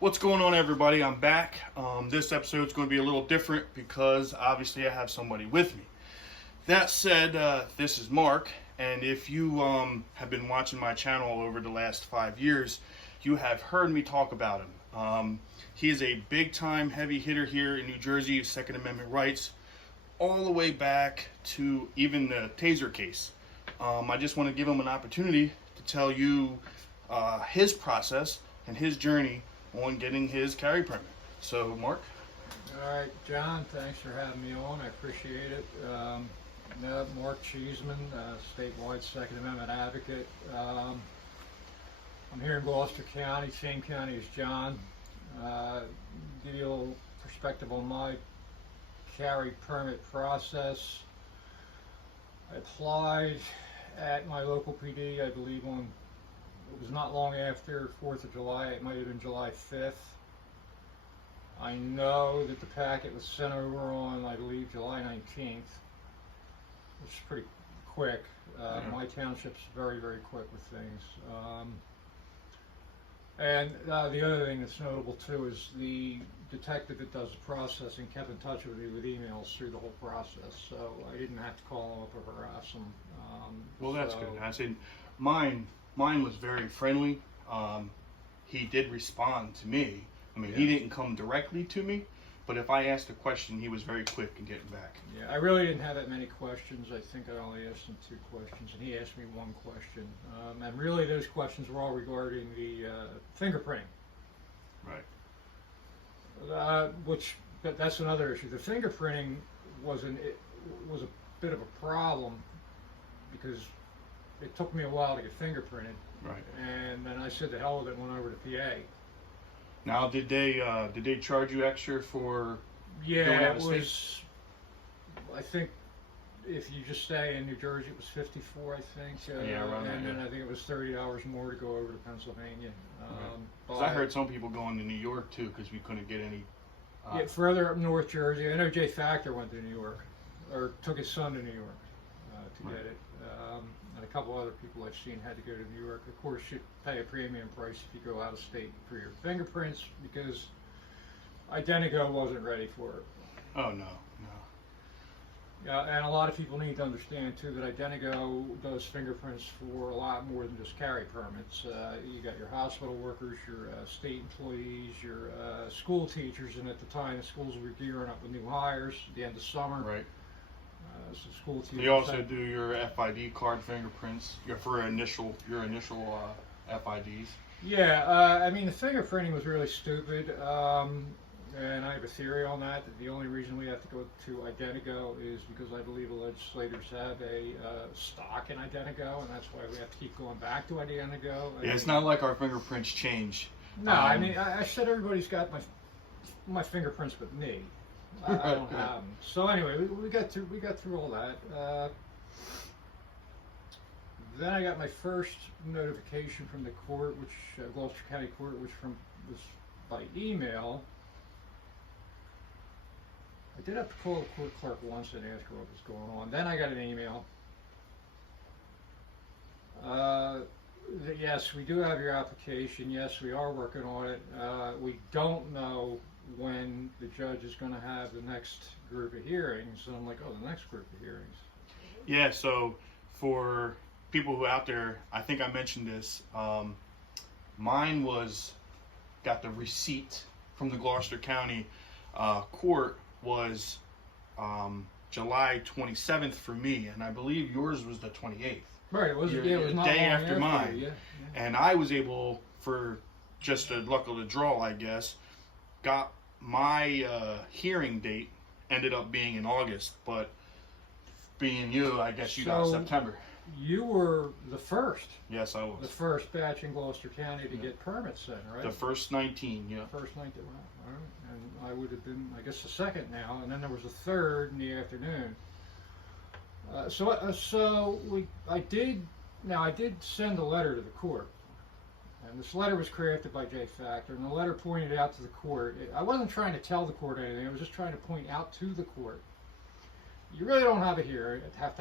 What's going on, everybody? I'm back. This episode's going to be a little different because obviously I have somebody with me. That said, this is Mark, and if you have been watching my channel over the last 5 years, you have heard me talk about him. He is a big-time heavy hitter here in New Jersey, Second Amendment rights, all the way back to even the Taser case. I just want to give him an opportunity to tell you his process and his journey on getting his carry permit. So, Mark? All right, John, thanks for having me on. I appreciate it. Mark Cheeseman, statewide Second Amendment advocate. I'm here in Gloucester County, same county as John. Give you a little perspective on my carry permit process. I applied at my local PD, I believe it was not long after 4th of July, it might have been July 5th. I know that the packet was sent over on, I believe, July 19th, which is pretty quick. My township's very, very quick with things. And the other thing that's notable too is the detective that does the processing kept in touch with me with emails through the whole process, so I didn't have to call him up or harass him. Well, that's good. I said mine was very friendly. He did respond to me. I mean, he didn't come directly to me, but if I asked a question, he was very quick in getting back. Yeah, I really didn't have that many questions. I think I only asked him 2 questions, and he asked me 1 question. And really, those questions were all regarding the fingerprinting. Right. That's another issue. The fingerprinting was a bit of a problem because it took me a while to get fingerprinted. Right. And then I said to hell with it and went over to PA. Now, did they charge you extra for doing Yeah, out it of state? was, I think, if you just stay in New Jersey, it was 54, I think. Yeah, around and there, then yeah. I think it was $30 more to go over to Pennsylvania. Because I heard some people going to New York too because we couldn't get any. Yeah, further up North Jersey. I know Jay Factor went to New York, or took his son to New York to get it. And a couple other people I've seen had to go to New York. Of course, you pay a premium price if you go out of state for your fingerprints because Identigo wasn't ready for it. Oh no. Yeah, and a lot of people need to understand too that Identigo does fingerprints for a lot more than just carry permits. You got your hospital workers, your state employees, your school teachers, and at the time the schools were gearing up with new hires at the end of summer. Right. So school teachers. You also do your FID card fingerprints, your initial FIDs. Yeah, I mean the fingerprinting was really stupid. And I have a theory on that the only reason we have to go to Identigo is because I believe the legislators have a stock in Identigo, and that's why we have to keep going back to Identigo. Yeah, it's not like our fingerprints change. No, I mean, I said everybody's got my fingerprints but me. I don't have them. So anyway, we got through all that. Then I got my first notification from the court, which Gloucester County Court, was by email. I did have to call the court clerk once and ask her what was going on. Then I got an email. That yes, we do have your application. Yes, we are working on it. We don't know when the judge is going to have the next group of hearings. And I'm like, oh, the next group of hearings. Yeah, so for people who out there, I think I mentioned this. Mine got the receipt from the Gloucester County court was July 27th for me, and I believe yours was the 28th. Right, it was Your not day long after mine. Yeah. And I was able, for just the luck of the draw, I guess, got my hearing date ended up being in August, but being you, I guess you got September. You were the first. Yes, I was. The first batch in Gloucester County to get permits then, right? The first 19, yeah. First 19, wow, all right. And I would have been, I guess, the second now, and then there was a third in the afternoon. I did send a letter to the court, and this letter was crafted by Jay Factor, and the letter pointed out to the court. I wasn't trying to tell the court anything, I was just trying to point out to the court you really don't have to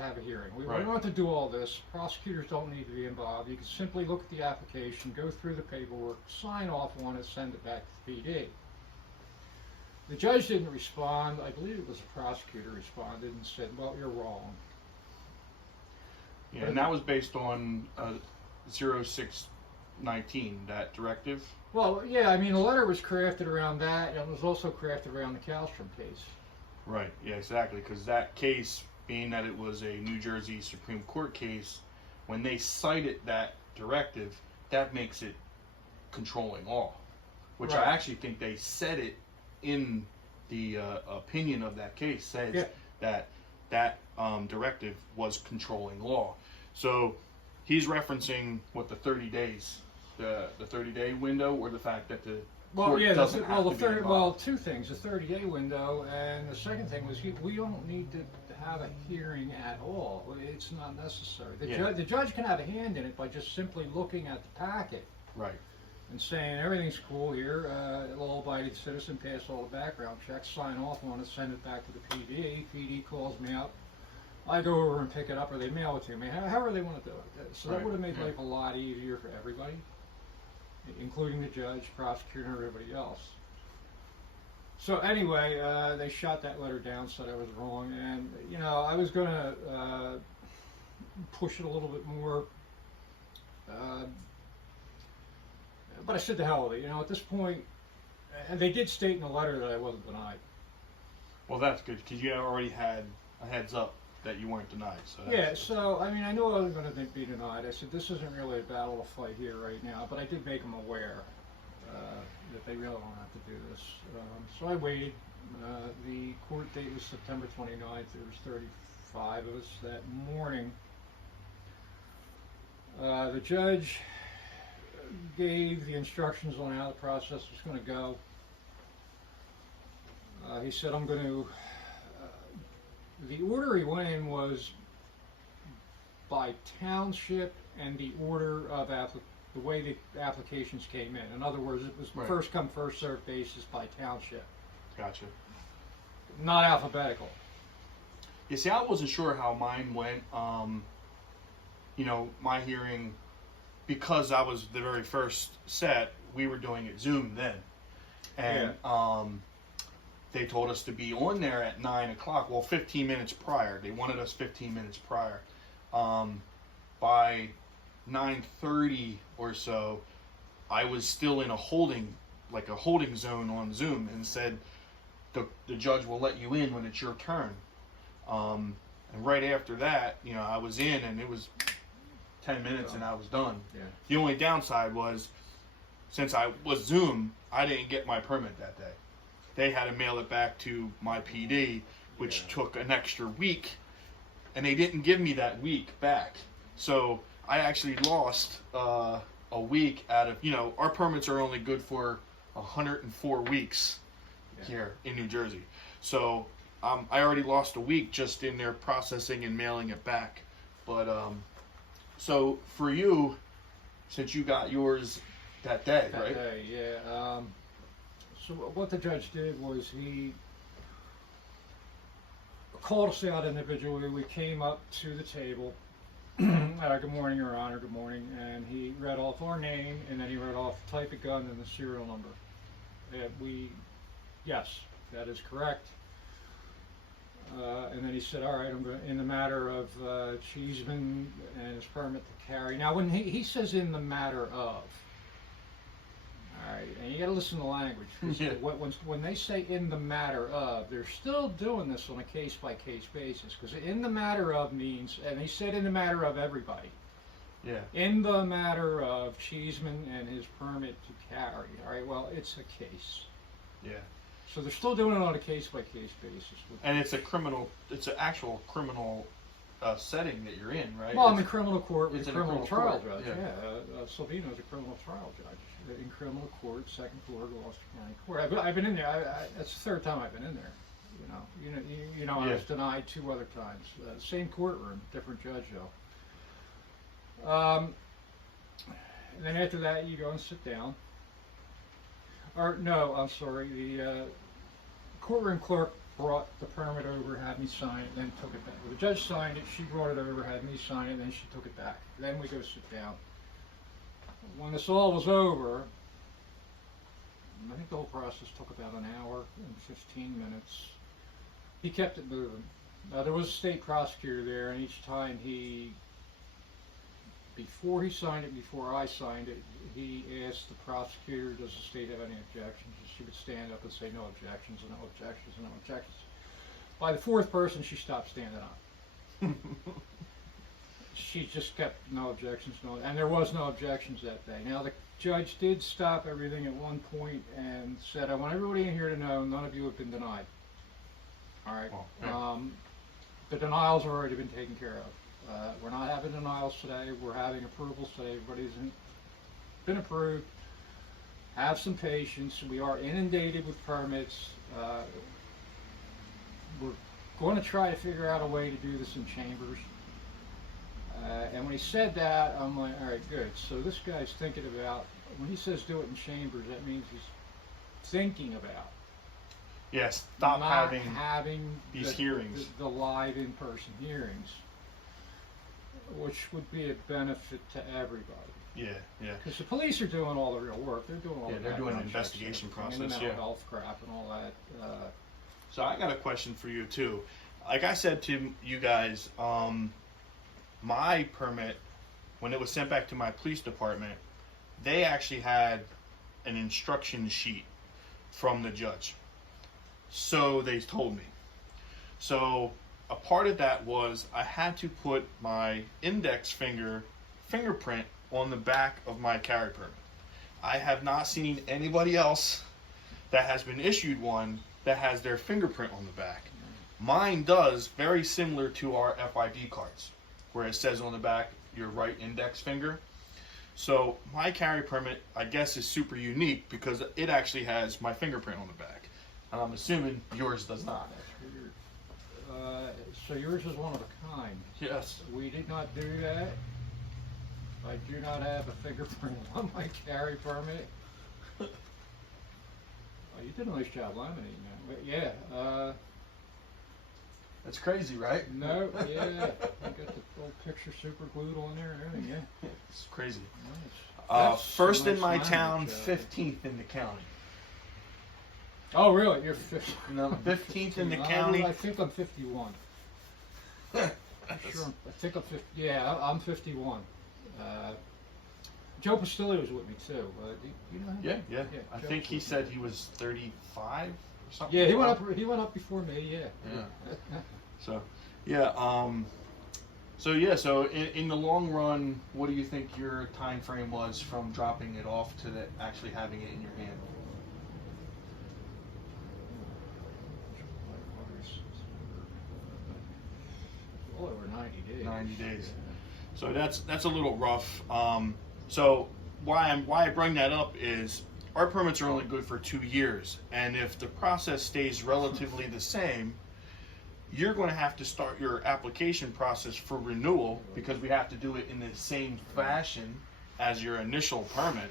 have a hearing. We Right. don't have to do all this. Prosecutors don't need to be involved. You can simply look at the application, go through the paperwork, sign off on it, send it back to the PD. The judge didn't respond. I believe it was the prosecutor responded and said, well, you're wrong. Yeah, and that was based on 0619, that directive. Well, yeah, I mean, the letter was crafted around that, and it was also crafted around the Kallstrom case. Right, yeah, exactly, because that case, being that it was a New Jersey Supreme Court case, when they cited that directive, that makes it controlling law, which Right. I actually think they said it in the opinion of that case, says Yeah. that directive was controlling law. So he's referencing what, the 30 days, the 30-day window, or the fact that the court doesn't have to be involved. two things: the 30-day window, and the second thing was we don't need to have a hearing at all. It's not necessary. The judge can have a hand in it by just simply looking at the packet Right. and saying everything's cool here. Law-abiding citizen, pass all the background checks, sign off on it, send it back to the PD. PD calls me up. I go over and pick it up, or they mail it to me. However they want to do it. So that Right, would have made yeah. life a lot easier for everybody, including the judge, prosecutor, and everybody else. So anyway, they shot that letter down, said I was wrong, and I was going to push it a little bit more, but I said to hell with it. At this point, and they did state in the letter that I wasn't denied. Well, that's good, because you already had a heads up that you weren't denied. So So I mean, I knew I was going to be denied. I said, this isn't really a battle to fight here right now, but I did make them aware that they really don't have to do this. So I waited. The court date was September 29th. There was 35 of us that morning. The judge gave the instructions on how the process was going to go. He said, I'm going to... the order he went in was by township and the order of the way the applications came in. In other words, it was Right. first come, first served basis by township, Gotcha. not alphabetical. You see, I wasn't sure how mine went. My hearing, because I was the very first set, we were doing it Zoom then. And they told us to be on there at 9 o'clock. Well, 15 minutes prior. They wanted us 15 minutes prior. By 9:30 or so, I was still in a holding zone on Zoom, and said the judge will let you in when it's your turn. And right after that, I was in, and it was 10 minutes and I was done. Yeah. The only downside was, since I was Zoom, I didn't get my permit that day. They had to mail it back to my PD, which took an extra week, and they didn't give me that week back. So I actually lost a week out of, our permits are only good for 104 weeks here in New Jersey. So I already lost a week just in their processing and mailing it back. But so for you, since you got yours that day, right? That day, yeah. So what the judge did was he called us out individually. We came up to the table. Good morning, Your Honor, good morning. And he read off our name, and then he read off the type of gun and the serial number. Yes, that is correct. And then he said, all right, I'm going in the matter of Cheeseman and his permit to carry. Now, when he says in the matter of, all right, and you got to listen to the language. Yeah. When they say in the matter of, they're still doing this on a case-by-case basis, because in the matter of means, and he said in the matter of everybody. Yeah. In the matter of Cheeseman and his permit to carry. All right, well, it's a case. Yeah. So they're still doing it on a case-by-case basis. And it's an actual criminal setting that you're in, right? Well, I'm in criminal court with it's a in a criminal criminal trial court, judge. yeah. Silvino's a criminal trial judge in criminal court, second floor, Gloucester County Court. I've been in there. That's the third time I've been in there. I was denied 2 other times. Same courtroom, different judge though. And then after that, you go and sit down. Or no, I'm sorry. The courtroom clerk brought the permit over, had me sign it, then took it back. Well, the judge signed it, she brought it over, had me sign it, then she took it back. Then we go sit down. When this all was over, I think the whole process took about an hour and 15 minutes. He kept it moving. Now, there was a state prosecutor there, and each time before he signed it, before I signed it, he asked the prosecutor, does the state have any objections? And she would stand up and say, no objections, and no objections, and no objections. By the fourth person, she stopped standing up. She just kept no objections, and there was no objections that day. Now, the judge did stop everything at one point and said, I want everybody in here to know none of you have been denied. All right. Oh, okay. The denials have already been taken care of. We're not having denials today. We're having approvals today. Everybody's been approved. Have some patience. We are inundated with permits. We're going to try to figure out a way to do this in chambers. And when he said that, I'm like, all right, good. So this guy's thinking about, when he says do it in chambers, that means he's thinking about. Yes, stop not having these hearings. The live in-person hearings, which would be a benefit to everybody. Yeah. Because the police are doing all the real work. They're doing all the they're doing an background checks investigation and the process. mental health crap and all that. So I got a question for you too. Like I said to you guys, my permit, when it was sent back to my police department, they actually had an instruction sheet from the judge. So they told me. So a part of that was I had to put my index fingerprint on the back of my carry permit. I have not seen anybody else that has been issued one that has their fingerprint on the back. Mine does, very similar to our FID cards, where it says on the back your right index finger. So my carry permit, I guess, is super unique because it actually has my fingerprint on the back. And I'm assuming yours does not. That's weird. So yours is one of a kind. Yes. We did not do that. I do not have a fingerprint on my carry permit. Oh, you did a nice job laminating that. But yeah. That's crazy, right? No, yeah. I got the old picture super glued on there and everything, yeah. It's crazy. Nice. First in Nice my laminate town, job. 15th in the county. Oh, really? You're 50. No, 15th in the county. I think I'm 51. Sure, I think I'm 50. Yeah, I'm 51. Joe Pastilli was with me too. Do you know him? Yeah. I Joe think he was said with he me. was 35 or something. Yeah, he went up before me. Yeah. So, So in the long run, what do you think your time frame was from dropping it off to actually having it in your hand? Well over 90 days. 90 days. Yeah. So that's a little rough. So why I bring that up is our permits are only good for 2 years, and if the process stays relatively the same, you're going to have to start your application process for renewal because we have to do it in the same fashion as your initial permit.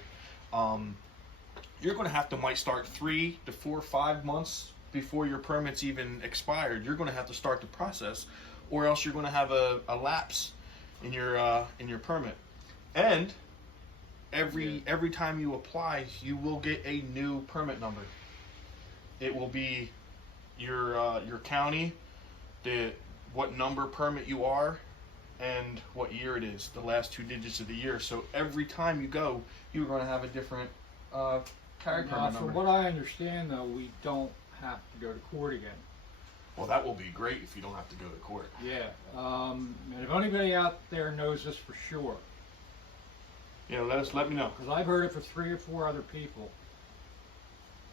You're going to have to might start 3 to 4, 5 months before your permit's even expired. You're going to have to start the process, or else you're going to have a lapse in your permit. And every time you apply, you will get a new permit number. It will be your county, what number permit you are, and what year it is, the last 2 digits of the year. So every time you go, you're going to have a different carry permit number. From what I understand, though, we don't have to go to court again. Well, that will be great if you don't have to go to court. Yeah, and if anybody out there knows this for sure, Yeah, let me know. because I've heard it for 3 or 4 other people.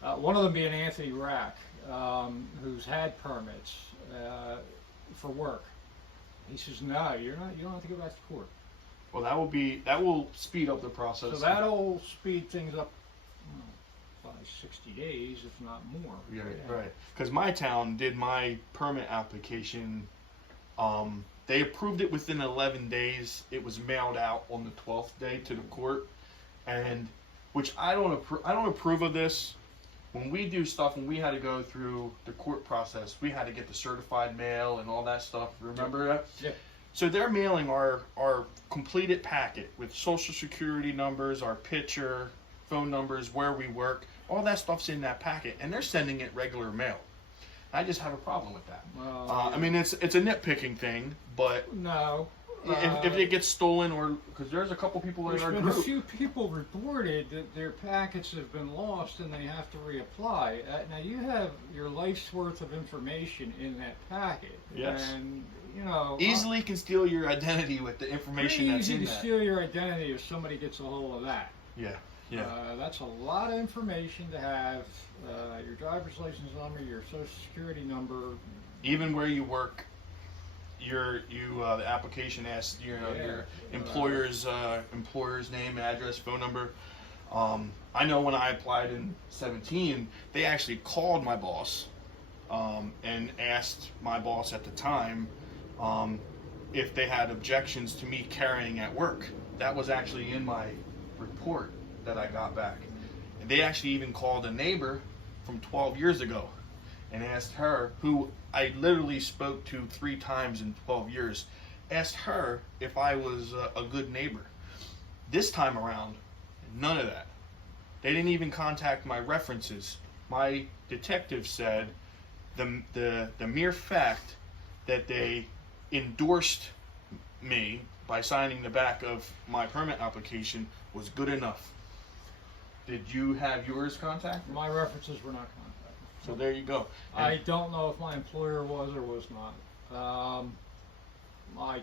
One of them being Anthony Rack, who's had permits for work. He says, no, you don't have to go back to court. Well, that will speed up the process. So that'll speed things up by 60 days, if not more. Yeah, right. Because my town did my permit application. They approved it within 11 days. It was mailed out on the 12th day to the court, and which I don't approve of this, when we do stuff, when we had to go through the court process, we had to get the certified mail and all that stuff. Remember that? Yeah. So they're mailing our completed packet with social security numbers, our picture, phone numbers, where we work, all that stuff's in that packet, and they're sending it regular mail. I just have a problem with that. I mean, it's a nitpicking thing, but No. if it gets stolen, or because there's a couple people in our There's been group. a few people reported that their packets have been lost and they have to reapply. Now you have your life's worth of information in that packet. Yes. And you know, Easily can steal your identity with the information pretty that's easy in to that. steal your identity if somebody gets a hold of that. Yeah, yeah. That's a lot of information to have. Your driver's license number, your social security number. Even where you work, the application asks your employer's name, address, phone number. I know when I applied in 2017, they actually called my boss and asked my boss at the time if they had objections to me carrying at work. That was actually in my report that I got back. And they actually even called a neighbor from 12 years ago and asked her, who I literally spoke to 3 times in 12 years, asked her if I was a good neighbor. This time around, none of that. They didn't even contact my references. My detective said the mere fact that they endorsed me by signing the back of my permit application was good enough. Did you have yours contacted? My references were not contacted. So there you go. And I don't know if my employer was or was not. I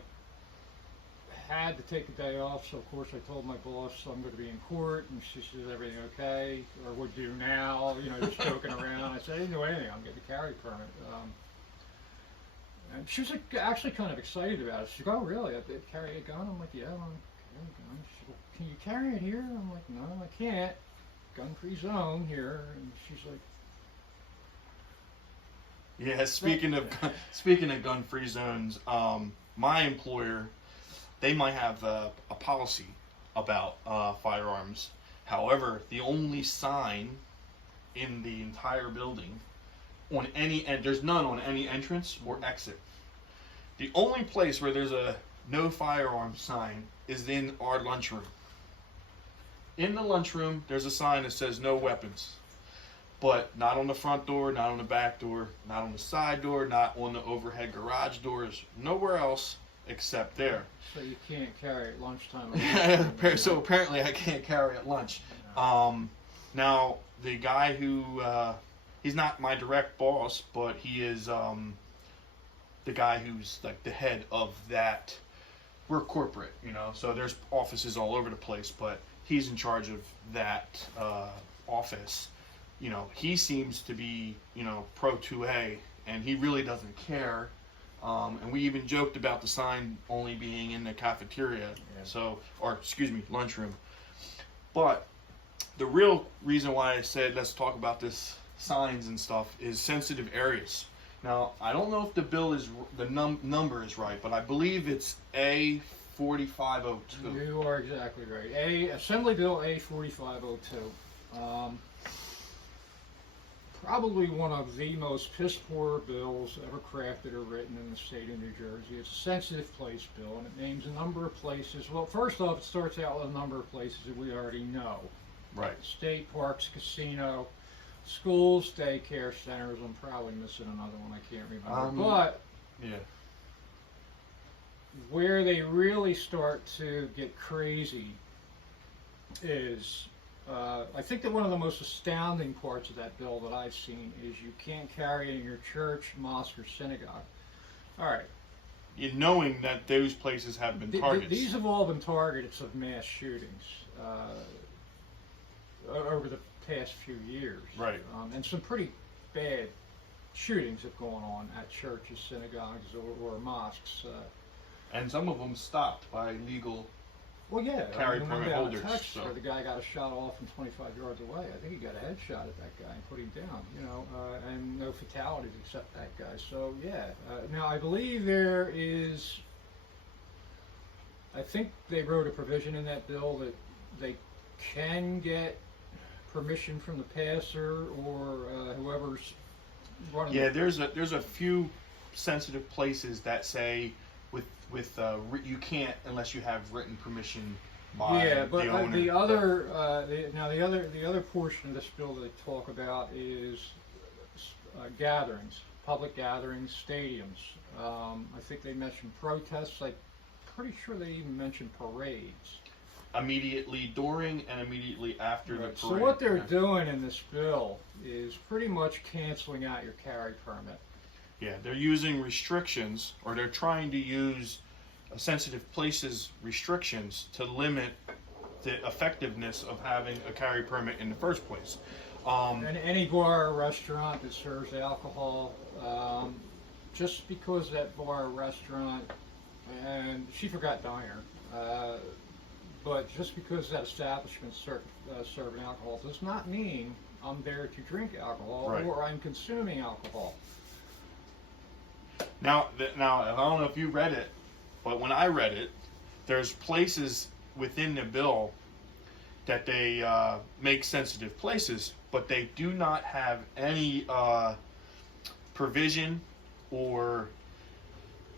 had to take a day off, so of course I told my boss I'm going to be in court, and she says, everything okay? Or what do you do now? You know, just joking around. I said, I didn't do anything. I'm getting a carry permit. And she was actually kind of excited about it. She goes, oh, really? I did carry a gun? I'm like, yeah, I'm carrying a gun. She goes, can you carry it here? I'm like, no, I can't. Gun-free zone here. And she's like, yeah, speaking of gun-free zones, my employer, they might have a policy about firearms. However, the only sign in the entire building on there's none on any entrance or exit. The only place where there's a no firearm sign is in our lunchroom. In the lunchroom, there's a sign that says no weapons. But not on the front door, not on the back door, not on the side door, not on the overhead garage doors, nowhere else except there. so you can't carry at lunchtime. So apparently I can't carry at lunch. Now, the guy who, he's not my direct boss, but he is the guy who's like the head of that. We're corporate, you know, so there's offices all over the place, but he's in charge of that office. You know, he seems to be, you know, pro 2A, and he really doesn't care. And we even joked about the sign only being in the cafeteria, lunchroom. But the real reason why I said let's talk about this signs and stuff is sensitive areas. Now, I don't know if the bill is the number is right, but I believe it's A4502. You are exactly right. Assembly Bill A4502. Probably one of the most piss-poor bills ever crafted or written in the state of New Jersey. It's a sensitive place bill, and it names a number of places. Well, first off, it starts out with a number of places that we already know. Right. State parks, casino, schools, daycare centers. I'm probably missing another one. I can't remember. But yeah, where they really start to get crazy is, I think that one of the most astounding parts of that bill that I've seen is you can't carry it in your church, mosque, or synagogue. All right. Knowing that those places have been targets. These have all been targets of mass shootings over the past few years. Right. And some pretty bad shootings have gone on at churches, synagogues, or mosques. And some of them stopped by legal. Well, yeah. Carry permit holders. So. The guy got a shot off from 25 yards away. I think he got a headshot at that guy and put him down. You know, and no fatalities except that guy. So yeah. Now I believe there is. I think they wrote a provision in that bill that they can get permission from the passer or whoever's running. Yeah, there's a few sensitive places that say you can't unless you have written permission by Yeah, but the owner. the other the other portion of this bill they talk about is gatherings, public gatherings, stadiums. I think they mentioned protests. I'm pretty sure they even mentioned parades. Immediately during and immediately after the parade. So what they're doing in this bill is pretty much canceling out your carry permit. Yeah, they're using restrictions, or they're trying to use sensitive places restrictions to limit the effectiveness of having a carry permit in the first place. And any bar or restaurant that serves alcohol, just because that bar or restaurant, and she forgot diner, but just because that establishment serving alcohol does not mean I'm there to drink alcohol, right, or I'm consuming alcohol. Now, I don't know if you read it, but when I read it, there's places within the bill that they make sensitive places, but they do not have any provision, or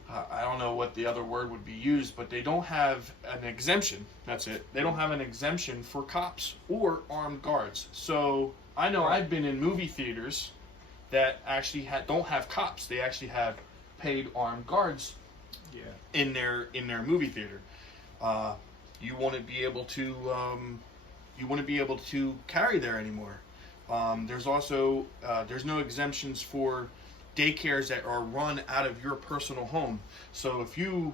I don't know what the other word would be used, but they don't have an exemption. That's it. They don't have an exemption for cops or armed guards. So I know I've been in movie theaters that actually don't have cops. They actually have paid armed guards. Yeah. In their movie theater. You wouldn't be able to carry there anymore. There's also there's no exemptions for daycares that are run out of your personal home. So if you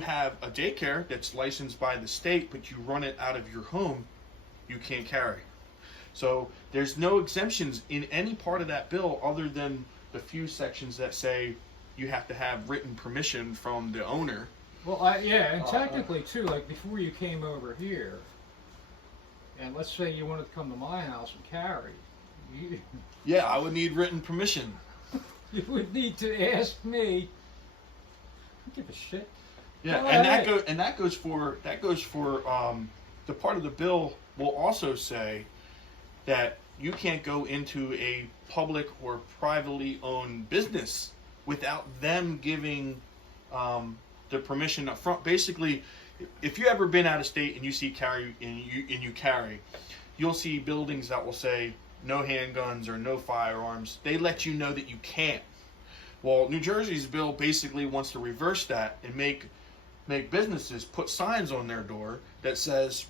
have a daycare that's licensed by the state, but you run it out of your home, you can't carry. So there's no exemptions in any part of that bill other than the few sections that say you have to have written permission from the owner. Well, and technically too, like before you came over here, and let's say you wanted to come to my house and carry, yeah, I would need written permission. You would need to ask me. I don't give a shit. Yeah, and that goes for the part of the bill will also say that you can't go into a public or privately owned business without them giving the permission up front. Basically, if you ever been out of state and you see carry, you'll see buildings that will say no handguns or no firearms. They let you know that you can't. Well, New Jersey's bill basically wants to reverse that and make businesses put signs on their door that says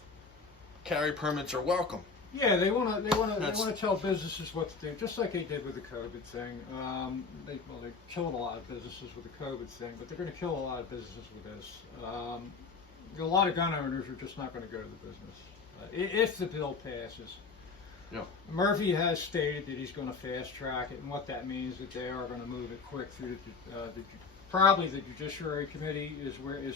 carry permits are welcome. Yeah, they want to tell businesses what to do, just like they did with the COVID thing. They killed a lot of businesses with the COVID thing, but they're going to kill a lot of businesses with this. A lot of gun owners are just not going to go to the business if the bill passes. Yeah. Murphy has stated that he's going to fast track it, and what that means that they are going to move it quick through probably the Judiciary Committee is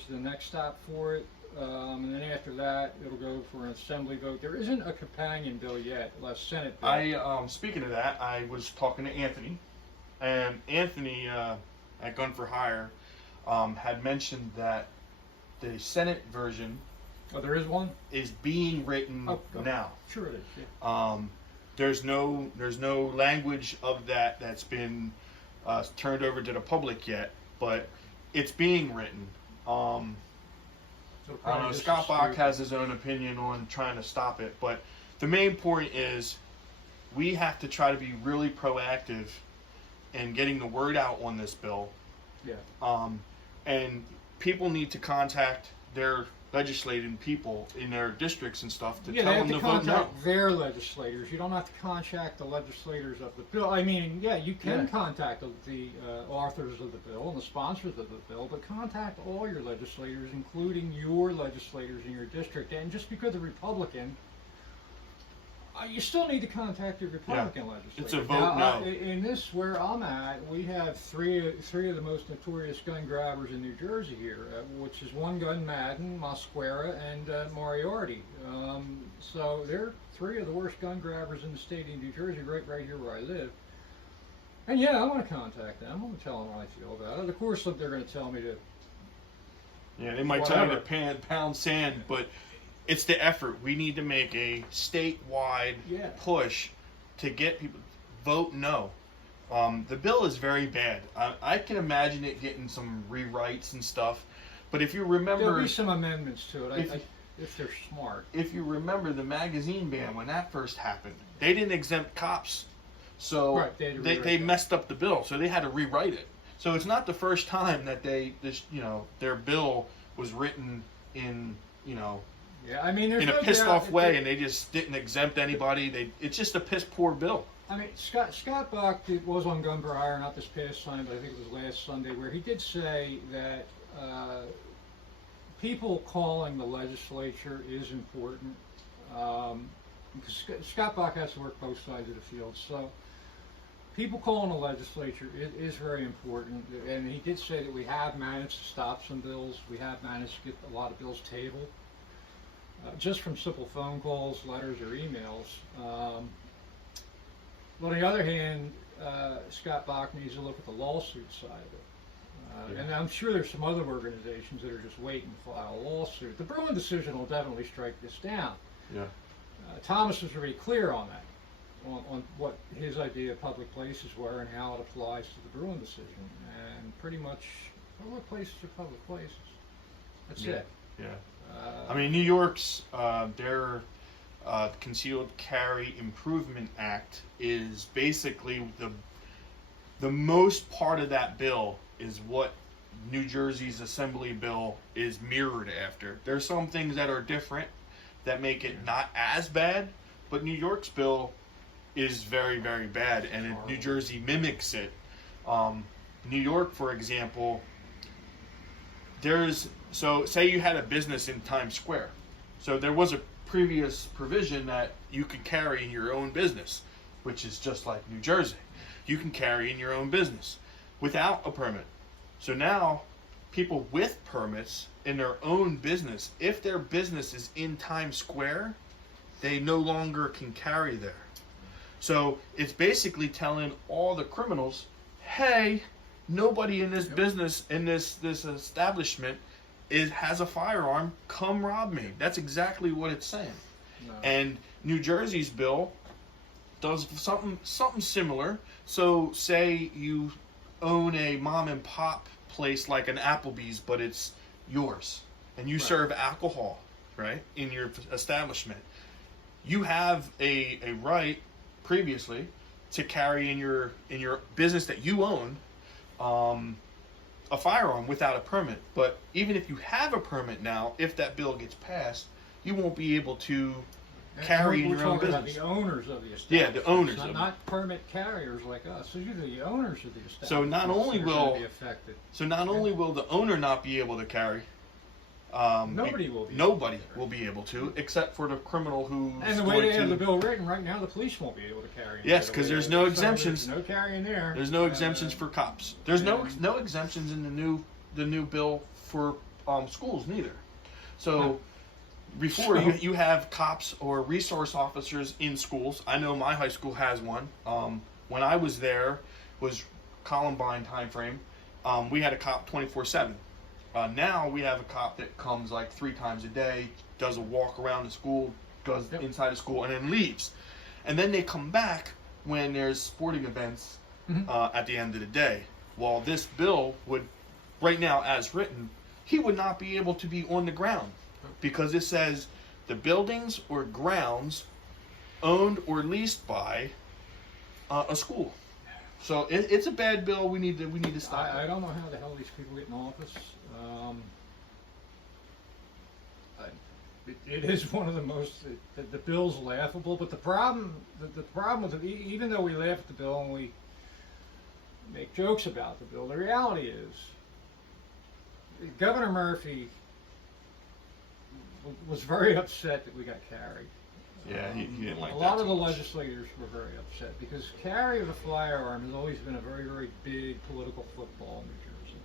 the next stop for it. And then after that, it'll go for an assembly vote. There isn't a companion bill yet, a Senate bill. Speaking of that, I was talking to Anthony, and Anthony at Gun for Hire had mentioned that the Senate version. Oh, there is one? Is being written now. Sure it is. Yeah. There's no language of that's been turned over to the public yet, but it's being written. I don't know, Scott Bach has his own opinion on trying to stop it, but the main point is we have to try to be really proactive in getting the word out on this bill. Yeah. And people need to contact their legislating people in their districts and stuff to tell them to vote no. They have to contact their legislators. You don't have to contact the legislators of the bill. I mean, yeah, you can contact the authors of the bill and the sponsors of the bill, but contact all your legislators, including your legislators in your district. And just because they're Republican, you still need to contact your Republican legislators. It's a vote no. In this, where I'm at, we have three of the most notorious gun grabbers in New Jersey here, which is One Gun Madden, Mosquera, and Moriarty. So they're three of the worst gun grabbers in the state of New Jersey, right here where I live. And yeah, I want to contact them. I'm going to tell them how I feel about it. Of course, they're going to tell me to. Yeah, they might tell you to pound sand, but it's the effort. We need to make a statewide push to get people vote no. The bill is very bad. I can imagine it getting some rewrites and stuff. But if you remember, there'll be some amendments to it if they're smart. If you remember the magazine ban when that first happened, they didn't exempt cops, so they messed up the bill. So they had to rewrite it. So it's not the first time that their bill was written in I mean, in a pissed off way, and they just didn't exempt anybody. It's just a piss poor bill. I mean, Scott Bach was on Gun for Hire, not this past Sunday, but I think it was last Sunday, where he did say that people calling the legislature is important, because Scott Bach has to work both sides of the field. So people calling the legislature is very important, and he did say that we have managed to stop some bills. We have managed to get a lot of bills tabled, just from simple phone calls, letters, or emails. But on the other hand, Scott Bach needs to look at the lawsuit side of it. And I'm sure there's some other organizations that are just waiting to file a lawsuit. The Bruin decision will definitely strike this down. Yeah. Thomas was very clear on that, on what his idea of public places were and how it applies to the Bruin decision. And pretty much, public places are public places. That's it. Yeah. I mean, New York's their Concealed Carry Improvement Act is basically the most part of that bill is what New Jersey's Assembly bill is mirrored after. There's some things that are different that make it not as bad, but New York's bill is very, very bad, and New Jersey mimics it. New York, for example, say you had a business in Times Square. So there was a previous provision that you could carry in your own business, which is just like New Jersey. You can carry in your own business without a permit. So now people with permits in their own business, if their business is in Times Square, they no longer can carry there. So it's basically telling all the criminals, hey, nobody in this business, in this establishment has a firearm, come rob me. That's exactly what it's saying. No. And New Jersey's bill does something similar. So say you own a mom and pop place like an Applebee's, but it's yours, and you serve alcohol, right, in your establishment. You have a right previously to carry in your business that you own a firearm without a permit. But even if you have a permit now, if that bill gets passed, you won't be able to carry in your own business. About the owners of the establishment. Yeah, the owners not permit carriers like us. So usually the owners of the establishment. So not only will be affected. So not only will the owner not be able to carry, nobody will be able to, except for the criminal who's and the way they have the bill written right now, the police won't be able to carry. Yes, because there's no exemptions. There's no carrying there. There's no exemptions for cops. There's no exemptions in the new bill for schools neither. So before you have cops or resource officers in schools. I know my high school has one. When I was there, was Columbine time frame. We had a cop 24/7. Now we have a cop that comes like 3 times a day, does a walk around the school, goes inside the school, and then leaves. And then they come back when there's sporting events at the end of the day. While this bill would, right now as written, he would not be able to be on the ground because it says the buildings or grounds owned or leased by a school. So it's a bad bill. We need to stop. I don't know how the hell these people get in office. It is one of the most. The bill's laughable, but the problem with it, even though we laugh at the bill and we make jokes about the bill, the reality is Governor Murphy was very upset that we got carried. Yeah, he didn't like that. A lot of the legislators were very upset because carry of a firearm has always been a very, very big political football in New Jersey.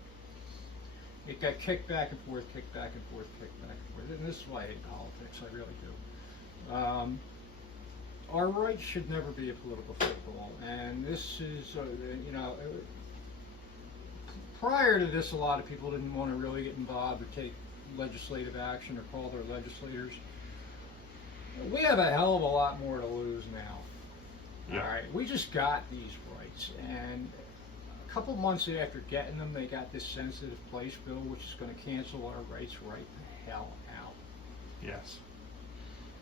It got kicked back and forth, kicked back and forth, kicked back and forth. And this is why I hate politics, I really do. Our rights should never be a political football. And this is, prior to this, a lot of people didn't want to really get involved or take legislative action or call their legislators. We have a hell of a lot more to lose now. Yeah. All right, we just got these rights, and a couple months after getting them, they got this sensitive place bill, which is going to cancel our rights right the hell out. Yes.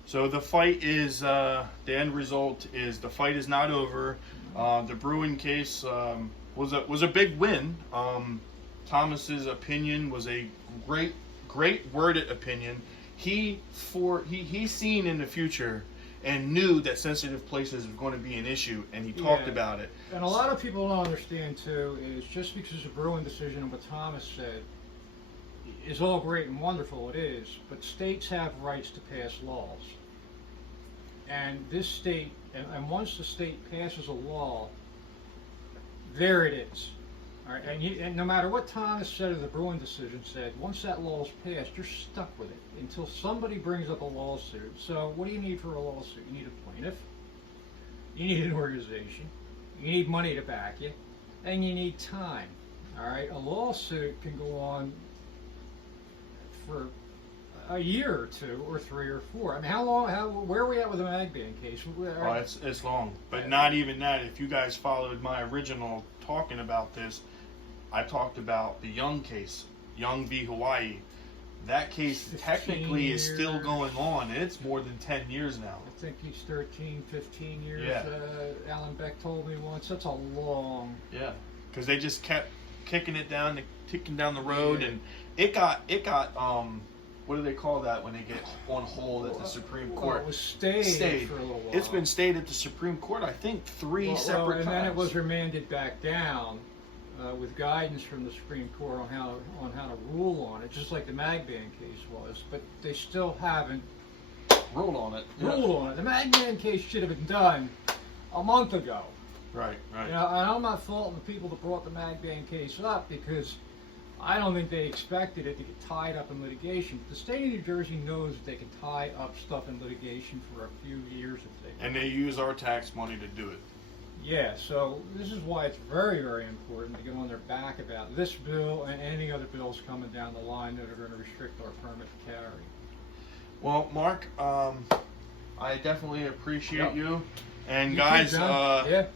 So the fight is, the end result is the fight is not over. The Bruin case was a big win. Thomas's opinion was a great worded opinion. He's seen in the future and knew that sensitive places were going to be an issue, and he talked about it. And a lot of people don't understand too is just because the Bruin decision and what Thomas said is all great and wonderful, it is, but states have rights to pass laws. And this state, and once the state passes a law, there it is. All right, and no matter what Thomas said or the Bruin decision said, once that law is passed, you're stuck with it until somebody brings up a lawsuit. So what do you need for a lawsuit? You need a plaintiff, you need an organization, you need money to back you, and you need time. All right, a lawsuit can go on for a year or 2 or 3 or 4. I mean, how long? Where are we at with the Magban case? Oh, it's long, but not even that. If you guys followed my original talking about this, I talked about the Young case, Young v. Hawaii. That case technically is still going on. It's more than 10 years now. I think he's 13, 15 years. Yeah. Alan Beck told me once. That's a long. Yeah, because they just kept kicking down the road, and it got what do they call that when they get on hold at the Supreme Court? It was stayed for a little while. It's been stayed at the Supreme Court, I think, 3 separate times. And then it was remanded back down with guidance from the Supreme Court on how to rule on it, just like the Magban case was. But they still haven't ruled on it. Ruled on it. The Magban case should have been done a month ago. Right. You know, and I'm not faulting the people that brought the Magban case up, because I don't think they expected it to get tied up in litigation. The state of New Jersey knows that they can tie up stuff in litigation for a few years if they want. And they use our tax money to do it. Yeah, so this is why it's very, very important to get on their back about this bill and any other bills coming down the line that are going to restrict our permit to carry. Well, Mark, I definitely appreciate you. And You guys, too, John.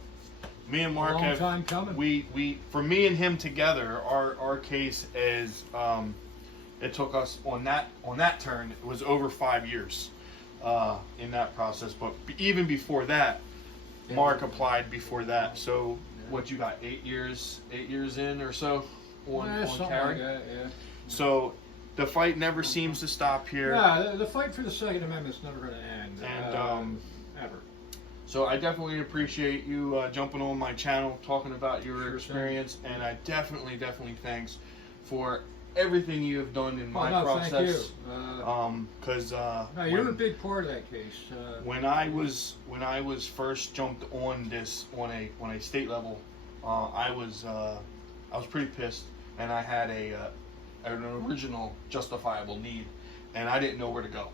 me and Mark Long time coming. We for me and him together, our case is it took us on that turn, it was over 5 years in that process. But even before that, Mark applied before that. So what you got, 8 years in or so on carry? Like that, yeah. So the fight never seems to stop here. Yeah, the fight for the Second Amendment's never going to end. And ever. so I definitely appreciate you jumping on my channel, talking about your Sure experience, and I definitely thanks for everything you have done in my process. Thank you. Because you're a big part of that case. when I was first jumped on this on a state level, I was pretty pissed, and I had an original justifiable need, and I didn't know where to go.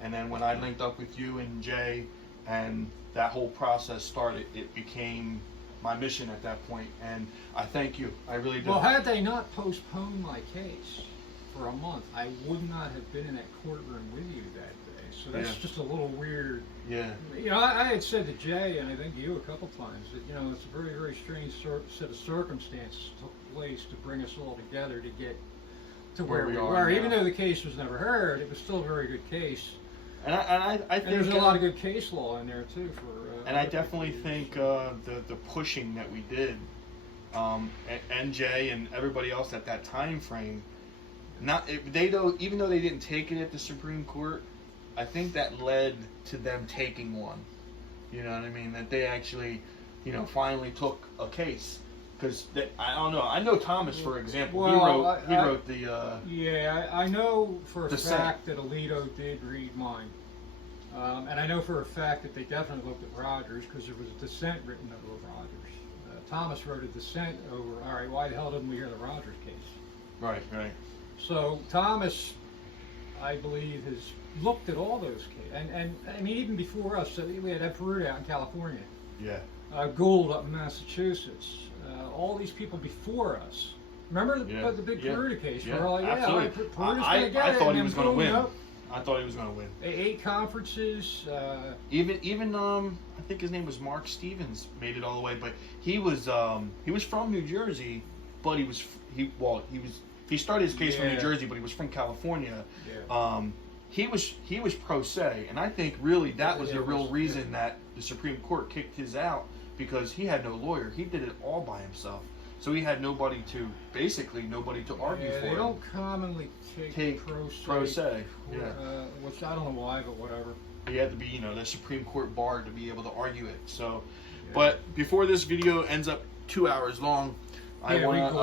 And then when I linked up with you and Jay, and that whole process started, it became my mission at that point, and I thank you. I really do. Well, had they not postponed my case for a month, I would not have been in that courtroom with you that day. So that's just a little weird. Yeah. You know, I had said to Jay, and I think you a couple times, that, you know, it's a very, very strange set of circumstances took place to bring us all together to get to where we are. Even though the case was never heard, it was still a very good case. And I think there's a lot of good case law in there too for. And I definitely think the pushing that we did, and Jay and everybody else at that time frame, even though they didn't take it at the Supreme Court, I think that led to them taking one. You know what I mean? That they actually, finally took a case. Because I don't know. I know Thomas, for example. Well, he wrote the. Yeah, I know for a dissent. fact that Alito did read mine, and I know for a fact that they definitely looked at Rogers, because there was a dissent written over Rogers. Thomas wrote a dissent over. All right, why the hell didn't we hear the Rogers case? Right. So Thomas, I believe, has looked at all those cases, and I mean even before us. So we had Ed Peruta out in California. Yeah. Gould up in Massachusetts. All these people before us. Remember the big Peruta case? Yeah, We're like, absolutely. Peruta's going to get it. I thought he was going to win. I thought he was going to win. 8 conferences. Even I think his name was Mark Stevens made it all the way, but he was from New Jersey, but he started his case from New Jersey, but he was from California. Yeah. He was pro se, and I think really that was the real reason that the Supreme Court kicked his out, because he had no lawyer. He did it all by himself. So he had nobody to argue for They him. don't commonly take pro se. Yeah. Which I don't know why, but whatever. He had to be, the Supreme Court bar to be able to argue it. So, but before this video ends up 2 hours long, I want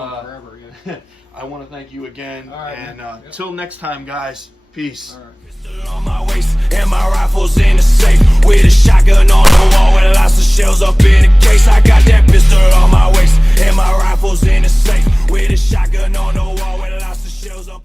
to thank you again. Right, and till next time, guys. Peace. All right. Pistol on my waist, and my rifle's in the safe, with a shotgun on the wall with lots of shells up in the case. I got that pistol on my waist, and my rifle's in the safe, with a shotgun on the wall with lots of shells up.